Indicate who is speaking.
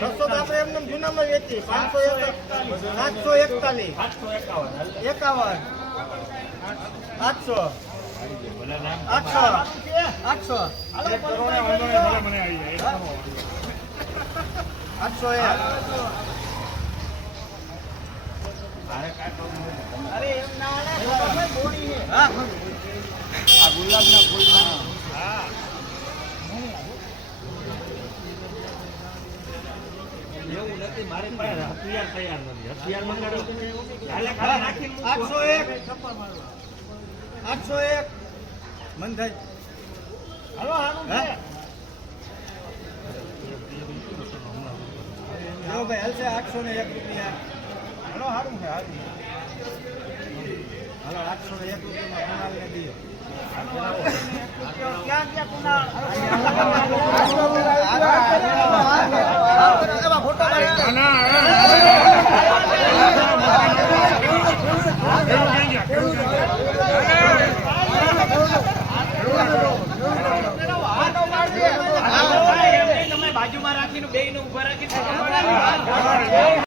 Speaker 1: છસો તો એમને જૂનામાં વેચી પાંચસો સાતસો એકતાલીસ એકાવન આઠસો આઠસો આઠસો આઠસો એક અરે એમ ના. હા
Speaker 2: એવું નથી. મારી પાસે હથિયાર તૈયાર નથી. હથિયાર મંગાડો. કાલે કાલે નાખીને મૂકો.
Speaker 1: આઠસો એક. આઠસો એક. મન થાય.
Speaker 2: હાલો હારું છે.
Speaker 1: જો ભાઈ હાલશે આઠસો ને એક રૂપિયા. હાલો સારું છે સારું હાલો આઠસો ને એક રૂપિયામાં કુણાલને દઈએ. ક્યાં ક્યાં કુણાલ
Speaker 2: બાજુમાં રાખીને બે ને ઊભા રાખીને